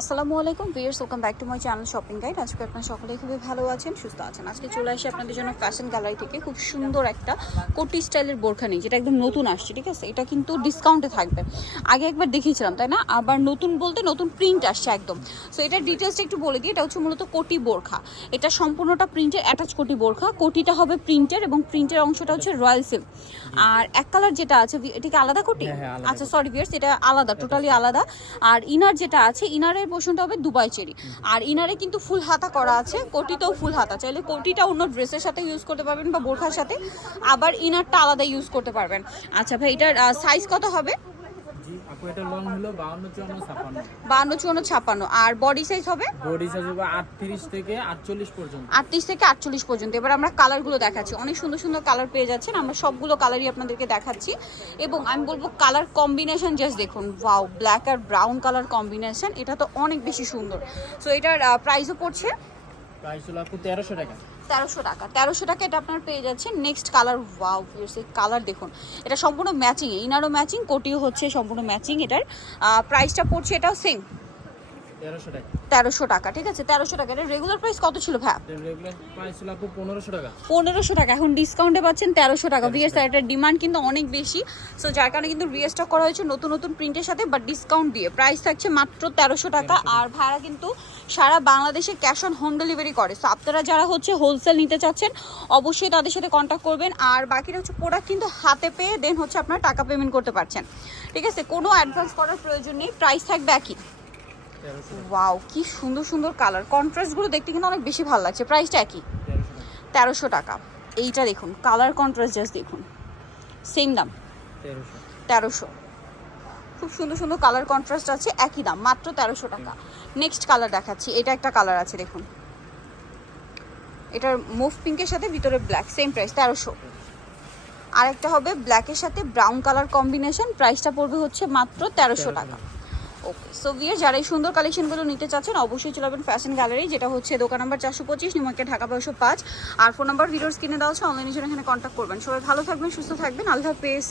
আসসালামু আলাইকুম viewers welcome back to my channel shopping guide আজকে আপনারা সকলেই খুবই ভালো আছেন সুস্থ আছেন। আজকে চলে আসি আপনাদের জন্য ফ্যাশন গ্যালারি থেকে খুব সুন্দর একটা কোটি স্টাইলের বোরখা নেই যেটা একদম নতুন আসছে ঠিক আছে? এটা কিন্তু ডিসকাউন্টে থাকবে। আগে একবার দেখিয়েছিলাম তাই না? আবার নতুন বলতে নতুন প্রিন্ট আসছে একদম। সো এটার ডিটেলসটা একটু বলে দিই এটা হচ্ছে মূলত কোটি বোরখা। এটা সম্পূর্ণটা প্রিন্টের অ্যাটাচ কোটি বোরখা। কোটিটা হবে প্রিন্টের এবং প্রিন্টের অংশটা হচ্ছে রয়্যাল সিল্ক আর এক কালার যেটা আছে এটা কি আলাদা কোটি? হ্যাঁ, হ্যাঁ, আচ্ছা সরি ভিয়ার্স এটা আলাদা টোটালি আলাদা। আর ইনার যেটা আছে ইনারের পোর্শনটা হবে দুবাই চেরি। আর ইনারে কিন্তু ফুল হাতা করা আছে, কোটিতেও ফুল হাতা। চাইলে কোটিটা অন্য ড্রেসের সাথে ইউজ করতে পারবেন বা বোরখার সাথে, আবার ইনারটা আলাদা ইউজ করতে পারবেন। আচ্ছা ভাই, এটার সাইজ কত হবে? এটা লং হলো আর বডি সাইজ হবে? বডি সাইজ হবে আটত্রিশ থেকে আটচল্লিশ পর্যন্ত। আটত্রিশ থেকে আটচল্লিশ পর্যন্ত। এবার আমরা কালারগুলো দেখাচ্ছি। অনেক সুন্দর সুন্দর কালার পেয়ে যাচ্ছেন। আমরা সবগুলো কালারই আপনাদেরকে দেখাচ্ছি। এবং আমি বলব কালার কম্বিনেশন জাস্ট দেখুন। ওয়াও ব্ল্যাক আর ব্রাউন কালার কম্বিনেশন এটা তো অনেক বেশি সুন্দর। সো এটার প্রাইসও পড়ছে। টাকা। টাকা। এটা আপনার পেয়ে যাচ্ছে নেক্সট কালার কালার দেখুন। এটা সম্পূর্ণ ম্যাচিং ইনারও ম্যাচিং কোটিও হচ্ছে সম্পূর্ণ ম্যাচিং এটার। প্রাইসটা পড়ছে এটাও সেম তেরোশো টাকা। ঠিক আছে? তেরোশো টাকা। এটা রেগুলার প্রাইস কত ছিল পনেরোশো টাকা। এখন ডিসকাউন্টে পাচ্ছেন তেরোশো টাকা। এটার ডিমান্ড কিন্তু অনেক বেশি। সো যার কারণে কিন্তু রিস্টক করা হয়েছে নতুন নতুন প্রিন্টের সাথে বাট ডিসকাউন্ট দিয়ে। প্রাইস থাকছে মাত্র তেরোশো টাকা। আর ভাড়া কিন্তু সারা বাংলাদেশে ক্যাশ অন হোম ডেলিভারি করে। সো আপনারা যারা হচ্ছে হোলসেল নিতে চাচ্ছেন অবশ্যই তাদের সাথে কন্ট্যাক্ট করবেন। আর বাকিটা হচ্ছে প্রোডাক্ট কিন্তু হাতে পেয়ে দেন হচ্ছে আপনারা টাকা পেমেন্ট করতে পারছেন। ঠিক আছে? কোনো অ্যাডভান্স করার প্রয়োজন নেই। প্রাইস থাকবে একই। ওয়াও কি সুন্দর সুন্দর কালার কন্ট্রাস্টগুলো দেখতে কিন্তু অনেক বেশি ভালো লাগছে। প্রাইসটা একই। তেরোশো টাকা। এইটা দেখুন কালার কন্ট্রাস্ট জাস্ট দেখুন। সেম দাম। তেরোশো। খুব সুন্দর সুন্দর কালার কন্ট্রাস্ট আছে একই দাম মাত্র তেরোশো টাকা। নেক্সট কালার দেখাচ্ছি। এটা একটা কালার আছে দেখুন। এটার মুভ পিঙ্কের সাথে ভিতরে ব্ল্যাক সেম প্রাইস তেরোশো। আরেকটা হবে ব্ল্যাকের সাথে ব্রাউন কালার কম্বিনেশন প্রাইসটা পড়বে হচ্ছে মাত্র তেরোশো টাকা। ওকে সো ভিয়ার যারা এই সুন্দর কালেকশনগুলো নিতে চাচ্ছেন, অবশ্যই চলে যাবেন ফ্যাশন গ্যালারি যেটা হচ্ছে দোকান নাম্বার চারশো পঁচিশ নিউমার্কেট ঢাকা বারোশো পাঁচ। আর ফোন নাম্বার ভিডিওর স্ক্রিনে দেওয়া হচ্ছে অনলাইনে জন্য এখানে কন্ট্যাক্ট করবেন। সবাই ভালো থাকবেন, সুস্থ থাকবেন। আল্লাহ হাফেজ।